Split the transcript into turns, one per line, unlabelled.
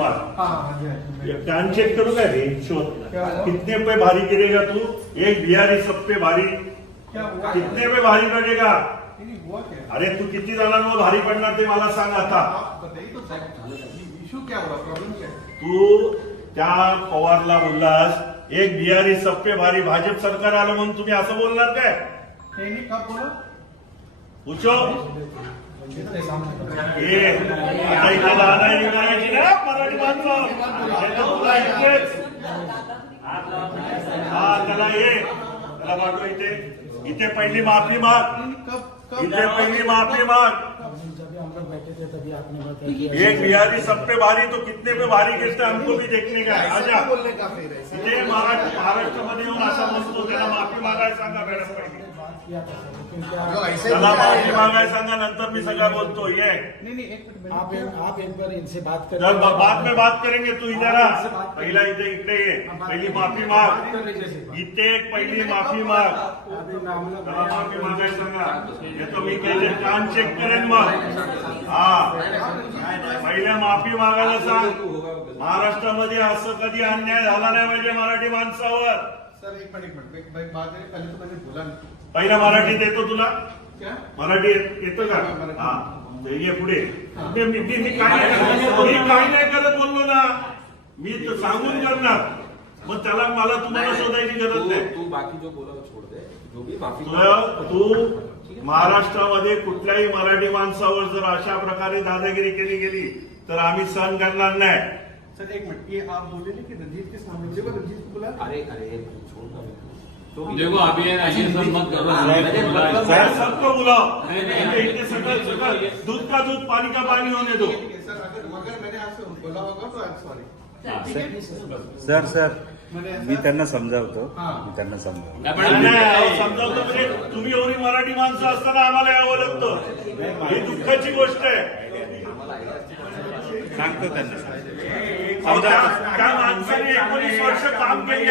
हाँ हाँ हाँ जी
ये कान चेक करू का रे? शोध.
क्या?
कितने पे भारी गिरेगा तू? एक बिहारी सब पे भारी.
क्या?
कितने पे भारी पडेगा?
क्या?
अरे तू किती जणांवर भारी पडणार ते मला सांग आता.
तो साहब इशू क्या हुआ? प्रॉब्लम क्या?
तू त्या पवारला बोललास एक बिहारी सब पे भारी भाजप सरकार आलं म्हणून तुम्ही असं बोलणार काय? पूछो. ए आता इथं लहानाई निघायची ना? मराठी माणसं? हे तर तुला इथेच. हा त्याला ये. त्याला पाठव इथे. इथे पहिली माफी माग.
नहीं, नहीं, कब कब
इथे पहिली माफी माग.
जब हम लोग बैठे थे तभी आपने बताया कि
एक बिहारी सब पे भारी तो कितने पे भारी गिरते हमको भी देखने का है. आजा.
बोलने का फिर ऐसे
इथे महाराष्ट्र महाराष्ट्रामध्ये येऊन असा म्हणतो त्याला माफी मागायला सांगा मॅडम पहिले.
बात
माफी
है-
सांगा नंतर मी सगळं बोलतो ये
नहीं नहीं एक मिनट
आप आप एक बार इनसे बात कर
जब बाद में बात करेंगे तू इधर आ पहिला इथे इकडे ये पहिली माफी माग इथे एक पहिली माफी माग
अभी मैं हम
माफी मागायला सांगा. येतो मी त्याचे कान चेक करेन मग हा. पहिल्या माफी मागायला सांग. महाराष्ट्रामध्ये असं कधी अन्याय झाला नाही पाहिजे मराठी माणसावर.
सर एक मिनट एक मिनट. एक एक बात है पहले तो मैंने बोला नहीं
पहिल्या मराठीत येतो तुला.
क्या?
मराठी येत- येतं का? हा ये पुढे. मी मी- मी काय नाही करत. मी काय नाही करत बोललो ना. मी तर सांगून करणार. मग त्याला मला तुम्हाला शोधायची गरज
तू
नाही.
तू बाकी जो बोला वो छोड़ दे. जो भी माफी
तू महाराष्ट्रामध्ये कुठल्याही मराठी माणसावर जर अशा प्रकारे दादागिरी केली गेली तर आम्ही सहन करणार नाही.
सर एक मिनट ये आप बोले ना कि रंजीत के सामने देखो रंजीत को बुला
अरे अरे छोड़ ना भी-
देखो अभी है ना ये सब मत करो
मैंने मतलब-
साहेब सबको बुलाओ इथे सगळं सगळं दूध का दूध पाणी का पाणी होने दो
है सर अगर अगर मैंने आपसे बोला होगा तो I am sorry
sir sir
ऐसा-
मी त्यांना समजावतो
हा.
मी त्यांना समजावतो
समजावतो म्हणजे तुम्ही एवढी मराठी माणसं असताना आम्हाला यावं लागतं ही दुःखाची गोष्ट आहे
सांगतो त्यांना
माणसाने एकोणीस वर्ष काम केली